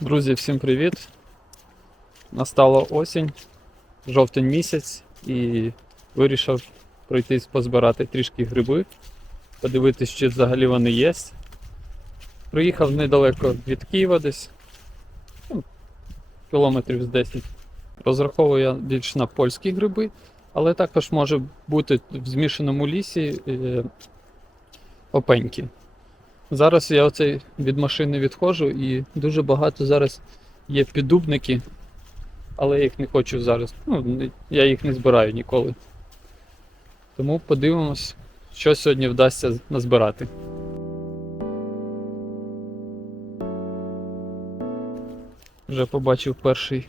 Друзі, всім привіт! Настала осінь, жовтень місяць, і вирішив пройтись позбирати трішки гриби, подивитись, чи взагалі вони є. Приїхав недалеко від Києва десь, ну, кілометрів з 10. Розраховую я більш на польські гриби, але також може бути в змішаному лісі е, опеньки. Зараз я оцей від машини відходжу і дуже багато зараз є піддубники, але я їх не хочу зараз. Ну, я їх не збираю ніколи. Тому подивимось, що сьогодні вдасться назбирати. Вже побачив перший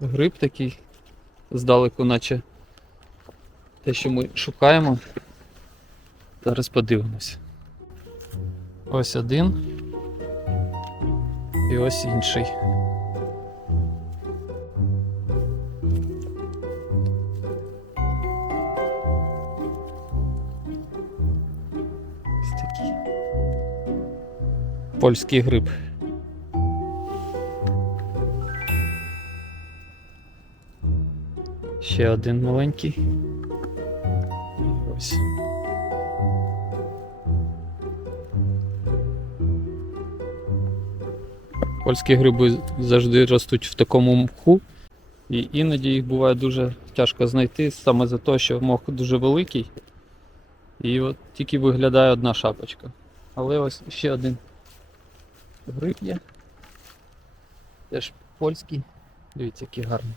гриб такий здалеку, наче те, що ми шукаємо. Зараз подивимось. Ось один. І ось інший. Ось такий. Польський гриб. Ще один маленький. Польські гриби завжди ростуть в такому мху, і іноді їх буває дуже тяжко знайти саме за те, що мох дуже великий. І от тільки виглядає одна шапочка. Але ось ще один гриб є. Теж польський. Дивіться, який гарний.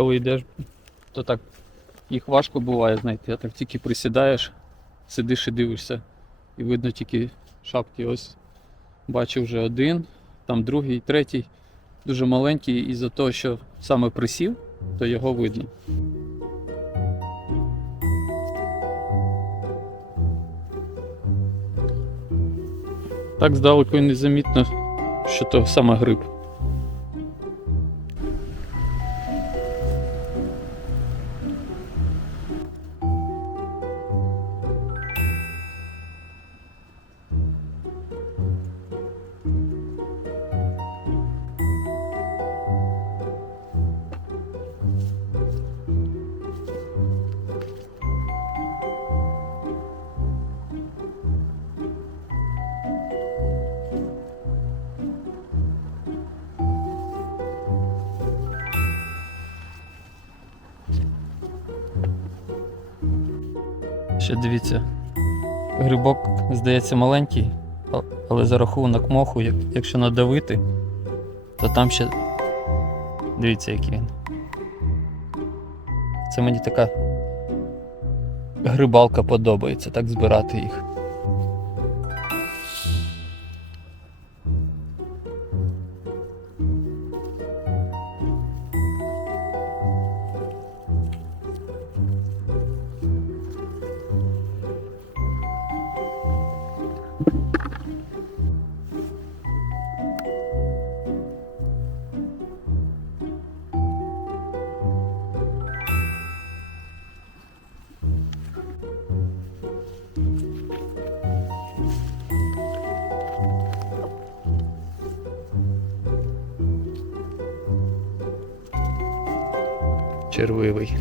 Коли йдеш, то так їх важко буває знайти, а так тільки присідаєш, сидиш і дивишся. І видно тільки шапки. Ось бачу вже один, там другий, третій, дуже маленький, і за того, що саме присів, то його видно. Так здалеку і незамітно, що то саме гриб. Ще дивіться, грибок, здається, маленький, але за рахунок моху, як- якщо надавити, то там ще. Дивіться, який він. Це мені така грибалка подобається, так збирати їх. Червивий.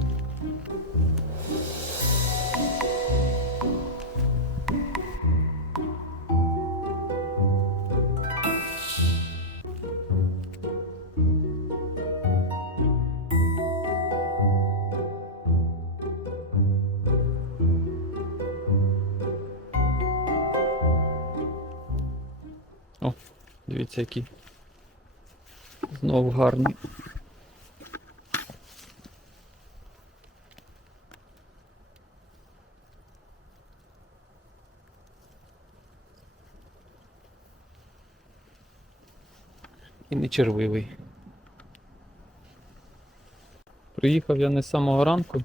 О, дивіться, який. Знову гарний. Червивий. Приїхав я не з самого ранку.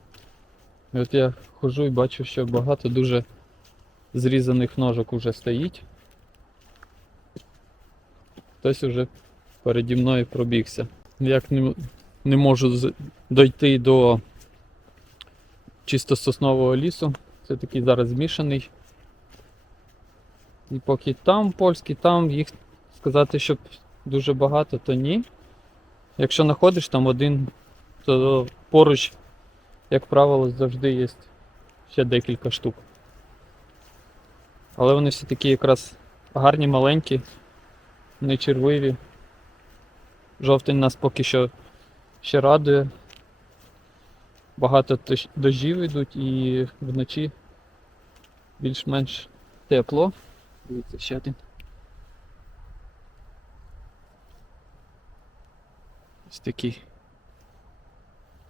І от я ходжу і бачу, що багато дуже зрізаних ножок уже стоїть. Хтось уже переді мною пробігся. Як не, не можу дойти до чисто соснового лісу. Це такий зараз змішаний. І поки там польський, там їх сказати, щоб дуже багато, то ні. Якщо знаходиш там один, то поруч, як правило, завжди є ще декілька штук. Але вони всі такі якраз гарні, маленькі, не червиві. Жовтень нас поки що ще радує. Багато дощів йдуть і вночі більш-менш тепло. Дивіться, ще один. Ось такий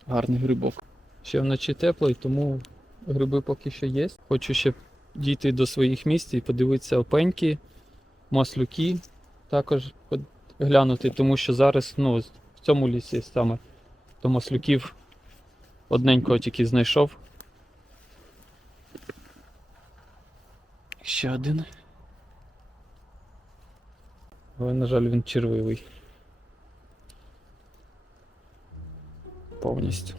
гарний грибок. Ще вночі тепло, і тому гриби поки що є. Хочу ще дійти до своїх місць і подивитися опеньки, маслюки також глянути, тому що зараз ну, в цьому лісі саме то маслюків одненького тільки знайшов. Ще один. Але, на жаль, він червивий. Повністю.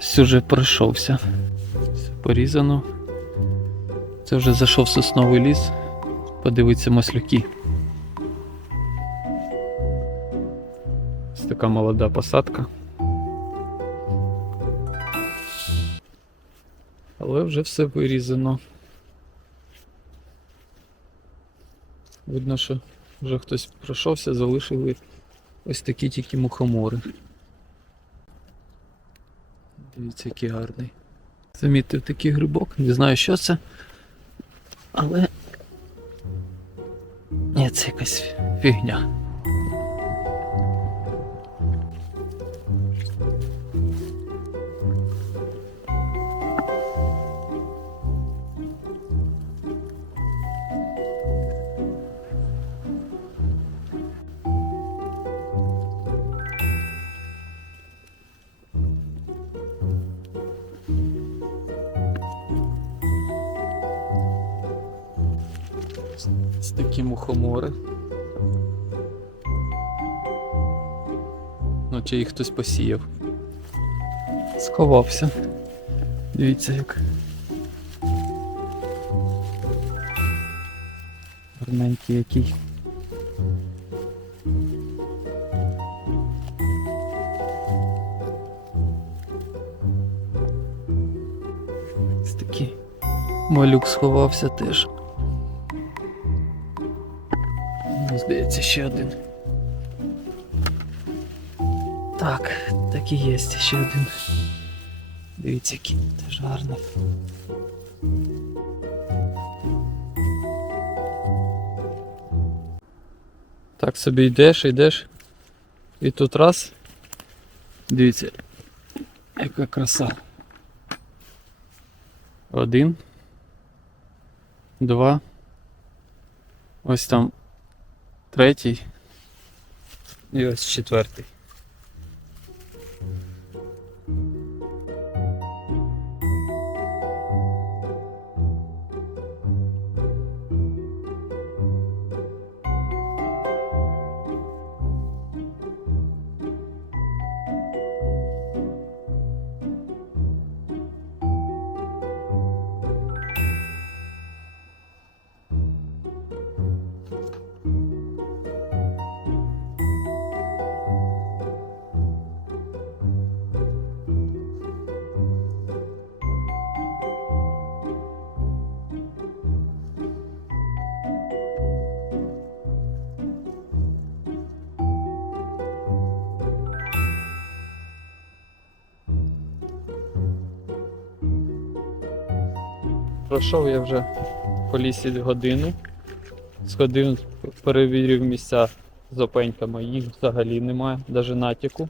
Уже пройшовся. Все порізано. Це вже зайшов сосновий ліс. Подивиться маслюки. Ось така молода посадка. Але вже все вирізано. Видно, що вже хтось пройшовся, залишили ось такі тільки мухомори. Дивіться, який гарний. Замітив такий грибок, не знаю, що це. Але. Ні, це якась фігня. Ось такі мухомори. Ну, чи їх хтось посіяв. Сховався. Дивіться як. Гарненький який. Малюк сховався теж. Здається, ще один. Так, так і є, ще один. Дивіться, який теж гарний. Так собі йдеш, йдеш. І тут раз. Дивіться, яка краса. Один. Два. Ось там третій. І ось четвертий. Пройшов я вже по лісі годину. Сходив, перевірив місця з опеньками, їх взагалі немає, навіть натяку.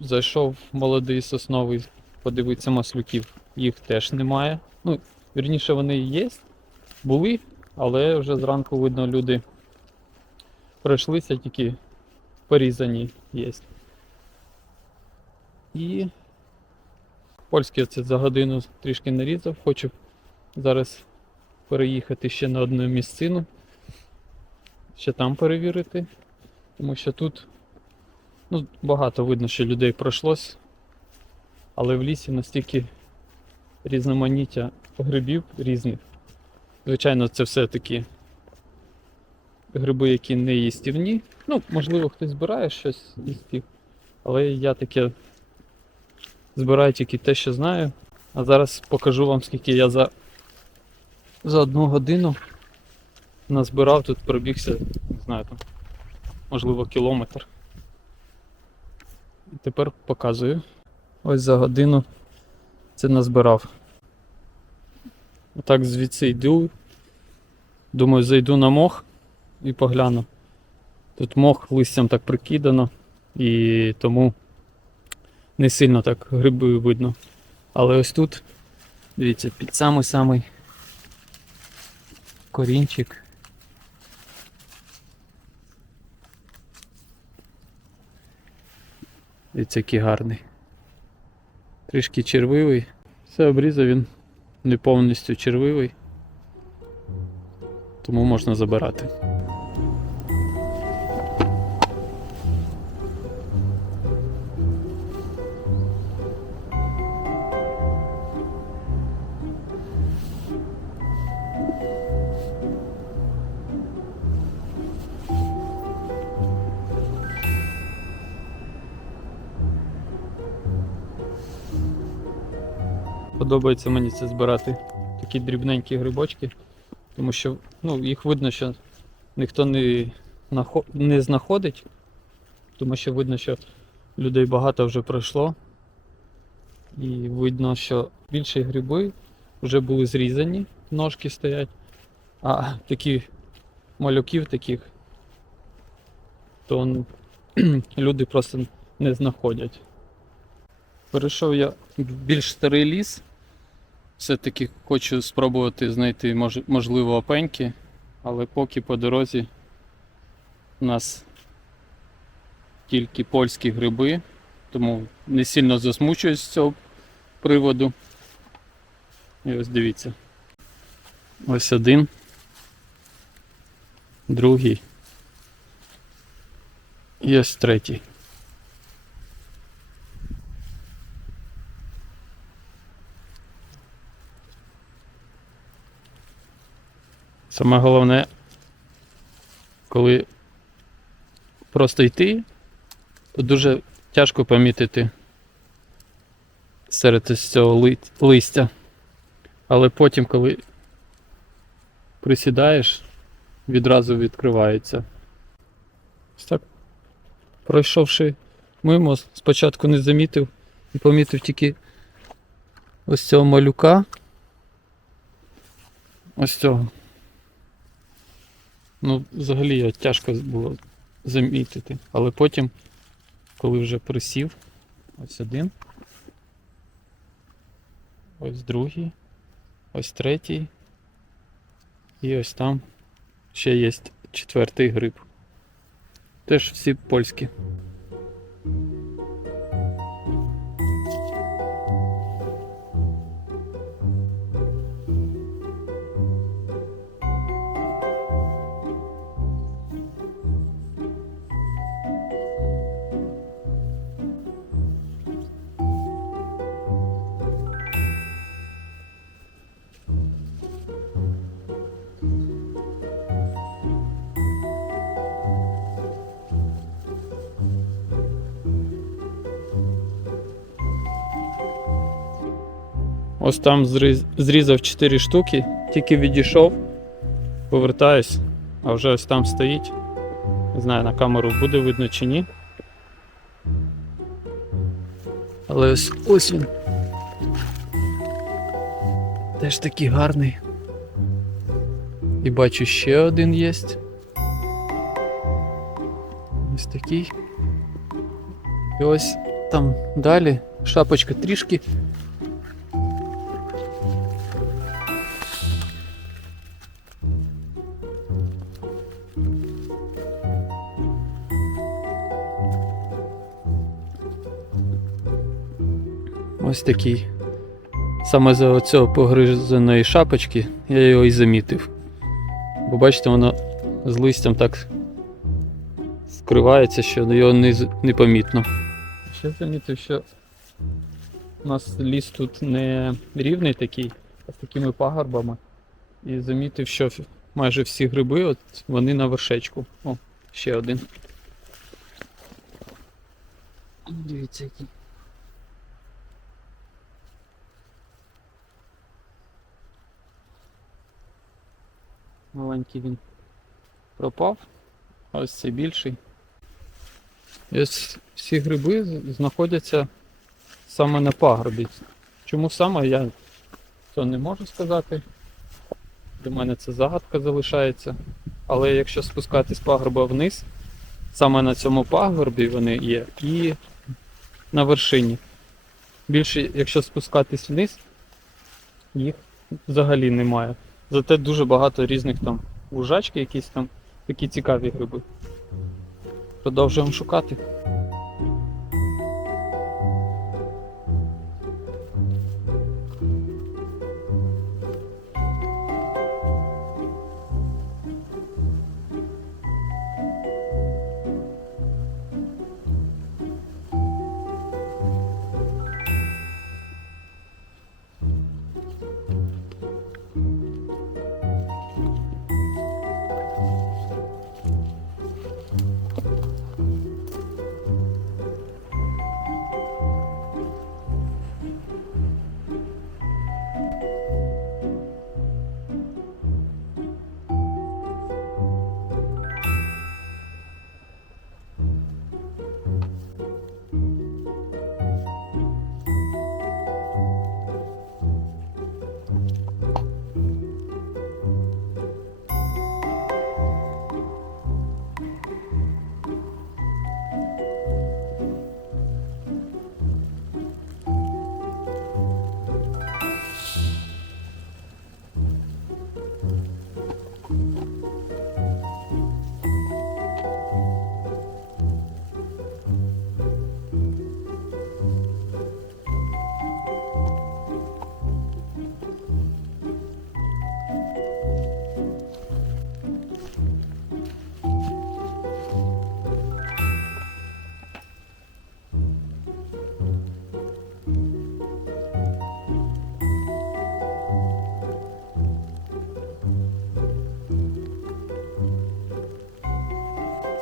Зайшов молодий сосновий, подивитися маслюків, їх теж немає. Ну, вірніше, вони є, були, але вже зранку видно, люди пройшлися, тільки порізані є. І польський це за годину трішки нарізав. Хочу зараз переїхати ще на одну місцину, ще там перевірити, тому що тут ну, багато видно, що людей пройшлось, але в лісі настільки різноманіття грибів різних. Звичайно, це все таки гриби, які не їстівні. Ну, можливо, хтось збирає щось із тих, але я таке збираю тільки те, що знаю. А зараз покажу вам, скільки я за, за одну годину назбирав, тут пробігся, не знаю, там, можливо, кілометр. І тепер показую. Ось за годину це назбирав. Отак звідси йду. Думаю, зайду на мох і погляну. Тут мох листям так прикидано, і тому не сильно так гриби видно. Але ось тут, дивіться, під самий-самий корінчик. Дивіться, який гарний. Трішки червивий. Все обрізав він не повністю червивий. Тому можна забирати. Подобається мені це збирати такі дрібненькі грибочки, тому що ну, їх видно, що ніхто не, не знаходить, тому що видно, що людей багато вже пройшло. І видно, що більші гриби вже були зрізані, ножки стоять, а такі малюків таких, то люди просто не знаходять. Перейшов я більш старий ліс. Все-таки хочу спробувати знайти можливо опеньки, але поки по дорозі у нас тільки польські гриби, тому не сильно засмучуюсь з цього приводу. І ось дивіться. Ось один. Другий. І ось третій. Саме головне, коли просто йти, то дуже тяжко помітити серед цього листя. Але потім, коли присідаєш, відразу відкривається. Ось так. Пройшовши мимо, спочатку не замітив і помітив тільки ось цього малюка. Ось цього. Ну, взагалі його тяжко було замітити. Але потім, коли вже присів, ось один, ось другий, ось третій. І ось там ще є четвертий гриб. Теж всі польські. Ось там зрізав 4 штуки, тільки відійшов, повертаюсь, а вже ось там стоїть. Не знаю, на камеру буде видно чи ні. Але ось, ось він. теж такий гарний. І бачу ще один є. Ось такий. І ось там далі шапочка трішки. Ось такий. Саме за цього погризаної шапочки я його і замітив. Бо бачите, воно з листям так вкривається, що його не, помітно. Ще замітив, що у нас ліс тут не рівний такий, а з такими пагорбами. І замітив, що майже всі гриби от, вони на вершечку. О, ще один. Дивіться, який. Маленький він пропав, ось цей більший. І ось всі гриби знаходяться саме на пагорбі. Чому саме я то не можу сказати. Для мене це загадка залишається. Але якщо спускатись пагорба вниз, саме на цьому пагорбі вони є і на вершині. Більше, якщо спускатись вниз, їх взагалі немає. Зате дуже багато різних там лужачки, якісь там такі цікаві гриби. Продовжуємо шукати.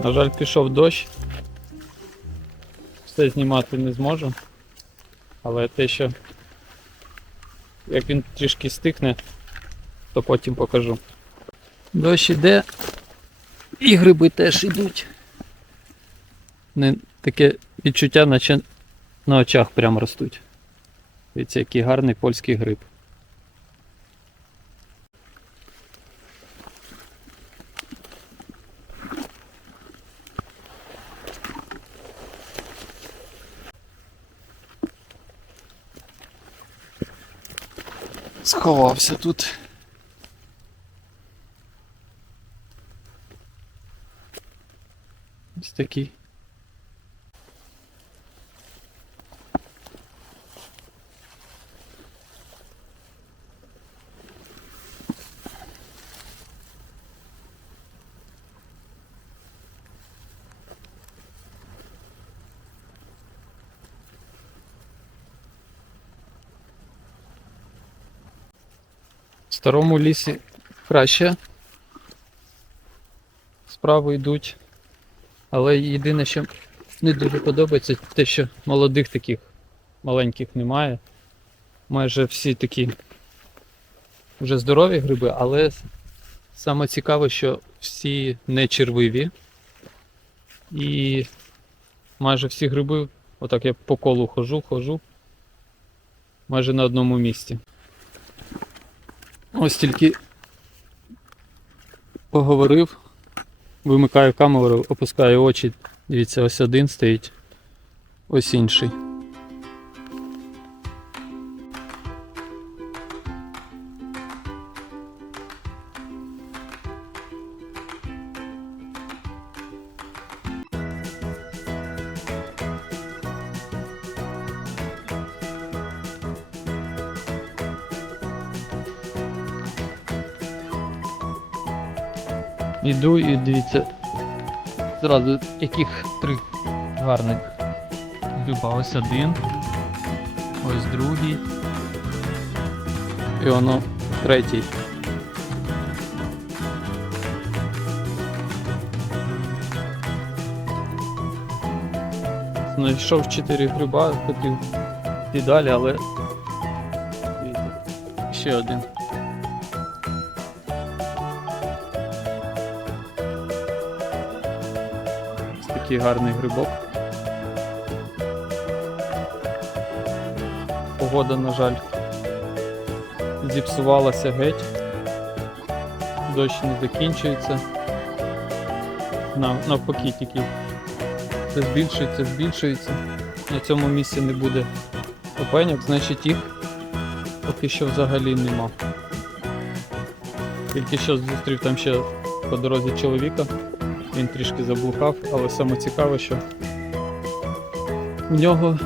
На жаль, пішов дощ. Все знімати не зможу. Але те, що як він трішки стихне, то потім покажу. Дощ іде, і гриби теж йдуть. Не, таке відчуття, наче на очах прямо ростуть. Дивіться, який гарний польський гриб. Сховався тут. Ось такий. Старому лісі краще. Справи йдуть. Але єдине, що не дуже подобається, те, що молодих таких маленьких немає. Майже всі такі вже здорові гриби, але саме цікаве, що всі не червиві. І майже всі гриби, отак я по колу хожу, хожу, майже на одному місці. Ось тільки поговорив, вимикаю камеру, опускаю очі. Дивіться, ось один стоїть, ось інший. Іду і дивіться. Зразу яких три гарних гриба. Ось один. Ось другий. І воно третій. Знайшов чотири гриба, хотів і далі, але ще один. Такий гарний грибок. Погода, на жаль, зіпсувалася геть. Дощ не закінчується. Навпаки тільки це збільшується, збільшується. На цьому місці не буде опеньок, значить їх поки що взагалі нема. Тільки що зустрів там ще по дорозі чоловіка. Він трішки заблукав, але саме цікаве, що в нього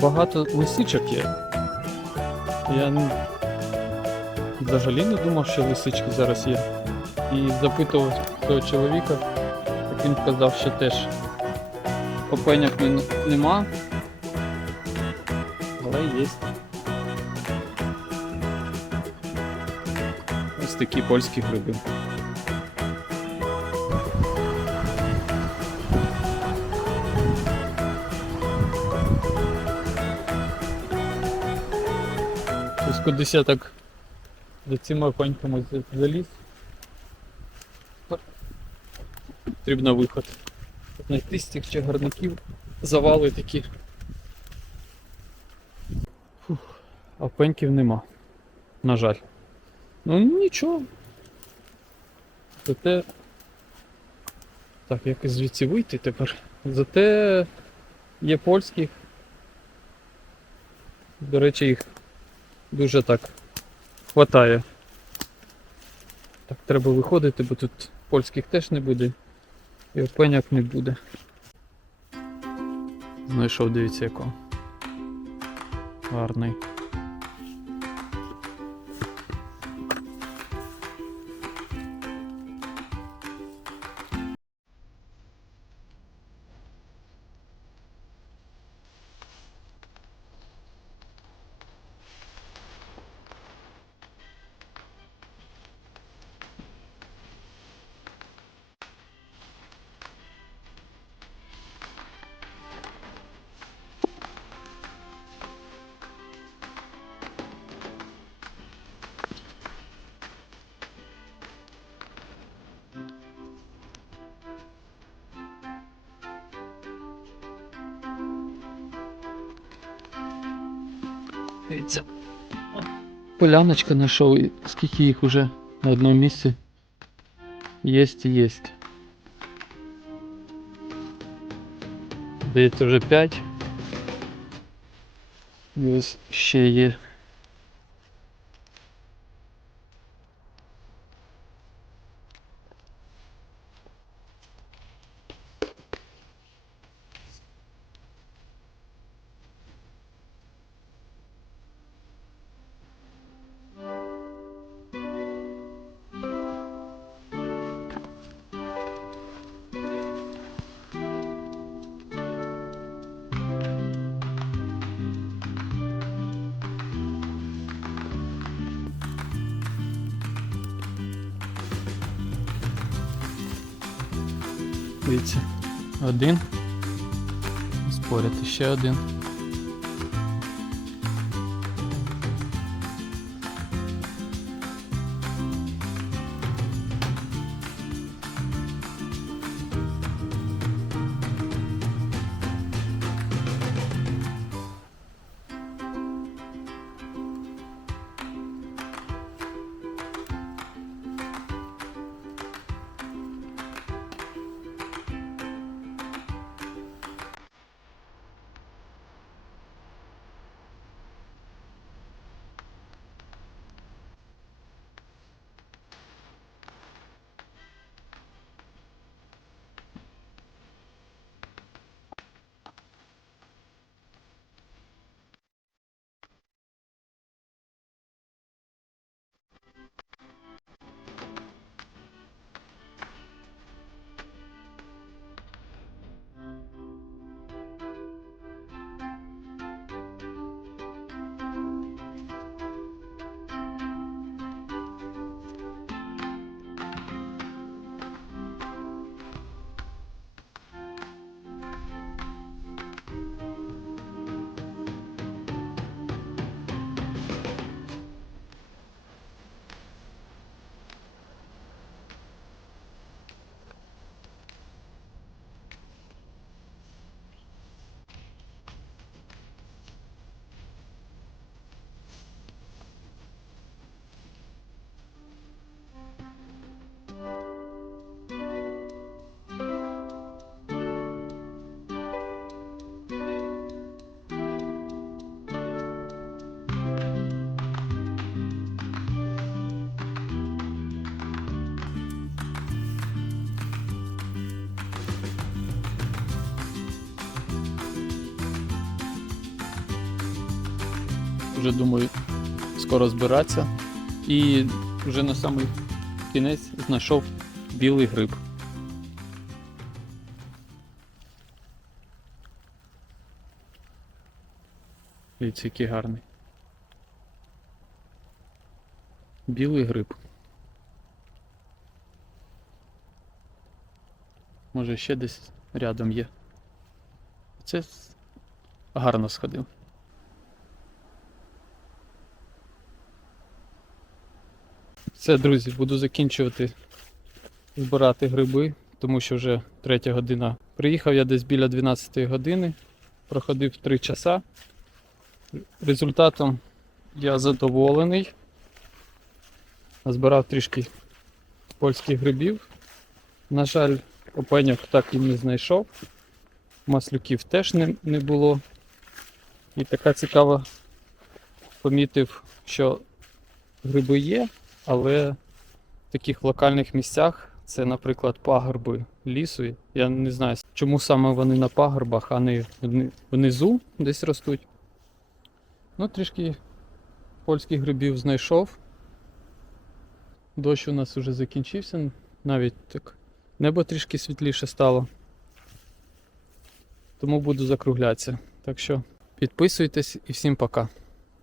багато лисичок є. Я взагалі не думав, що лисички зараз є. І запитував цього чоловіка, так він казав, що теж опеньок нема, але є. Ось такі польські гриби. Кудись я так за цими паньками за- заліз. Потрібно виход. Знайти з цих чагарників завали такі. Фух, а пеньків нема. На жаль. Ну нічого. Зате. Так, якось звідси вийти тепер. Зате є польських. До речі, їх дуже так хватає. Так, треба виходити, бо тут польських теж не буде. І опеняк не буде. Знайшов, дивіться якого. Гарний. Поляночка знайшов, і скільки їх уже на одному місці. Єсть і єсть. Здається, вже 5. І ось ще є. Споряти ще один. Вже думаю скоро збиратися. І вже на самий кінець знайшов білий гриб. Дивіться, який гарний. Білий гриб. Може ще десь рядом є. Це гарно сходив. Все, друзі, буду закінчувати збирати гриби, тому що вже третя година. Приїхав я десь біля 12 години, проходив 3 часа. Результатом я задоволений. Назбирав трішки польських грибів. На жаль, опеньок так і не знайшов. Маслюків теж не, не було. І така цікава помітив, що гриби є, але в таких локальних місцях це, наприклад, пагорби лісу. Я не знаю, чому саме вони на пагорбах, а не внизу десь ростуть. Ну, трішки польських грибів знайшов. Дощ у нас вже закінчився, навіть так небо трішки світліше стало. Тому буду закруглятися. Так що підписуйтесь і всім пока.